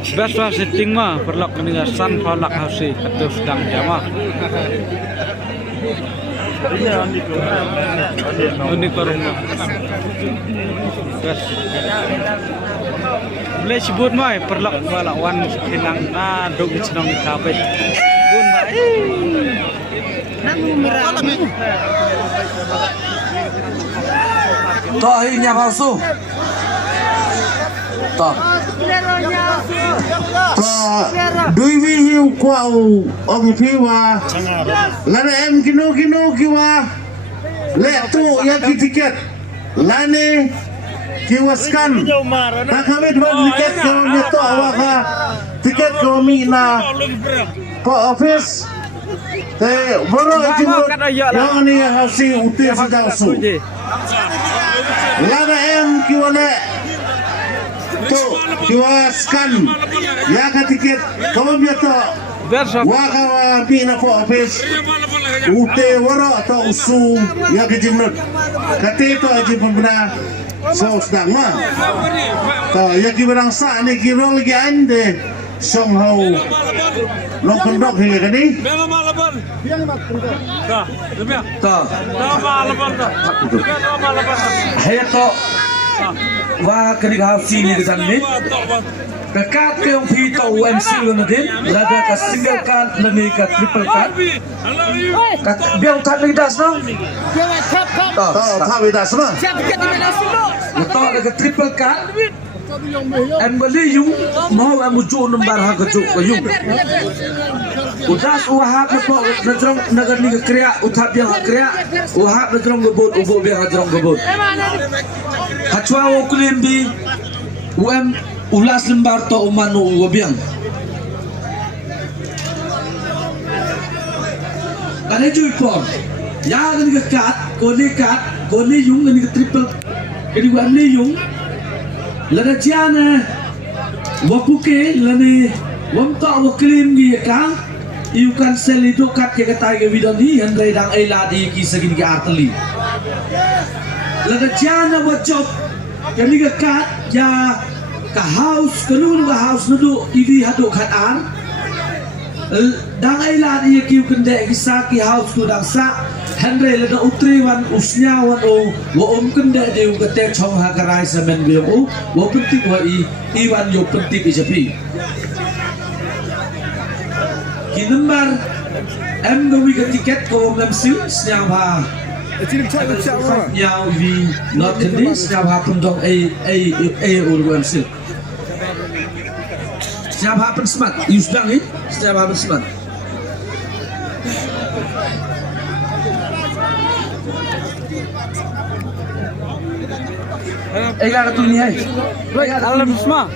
Biasa setting mah perlak dengan san falak hausi atau sedang jama. Unik korma. Gas. Boleh sebut mai perlak balawan hilang na dog senang dikabet. Bun mai. Toh ini palsu. Toh. Dui vi hiu quao ông phiwa lana em kino kiwa le tu ya tiket lane kiwa scan tak kami dua tiket kalau nyeto awaka tiket kami na po office te boro jumro yang ni hasil utir sedang su lana em kiwa le tu kiwa scan ya ka tiket kau biasa waka pina po office ute waro atau usu ya kejimut kate itu aja pembina so sedang mah ta ya kibarang sa ni kiro lagi ande song hau lo kondok hingga kini Toh. Hai to. Wah kenik hausi ni kesan ni. Dekat ke yang pito UMC lenadin, lada ke single card, lani ke triple card. Kat biang tak lagi das no. Toh tak beda semua. Betul ke triple card. Em beli yung mau em uju nomor harga juk yung. Udas wahab nepok najrong nagar ni kerja uthap yang kerja wahab najrong gebut ubo biang najrong gebut. Hachwa ukulimbi UM ulas lembar to umanu wabiang. Kane cuy por. Ya ni ke kat, koni yung ni ke triple. Jadi warni yung. Lada jana wapuke lani wamta waklim gi ka you can sell itu kat ke katai ke bidani handai dang ai ladi ki sagin ki artli lada jana wajop kali ke kat ya ka house kalun ka house nudu ivi hadu khatar dang ai ladi ki kende ki sa ki house tu dang sa handai lada utriwan usnyawan o wa kende de ka te chong ha karai semen bi o wa pentik wa iwan yo pentik ijapi kinembar em gowi ke tiket ko lam siu snyang ba nyao vi not kendi snyang ba pendong a urwan siu snyang ba pen smart use dang ni snyang ba pen smart Ega tu ni hai. Baik, alam semua.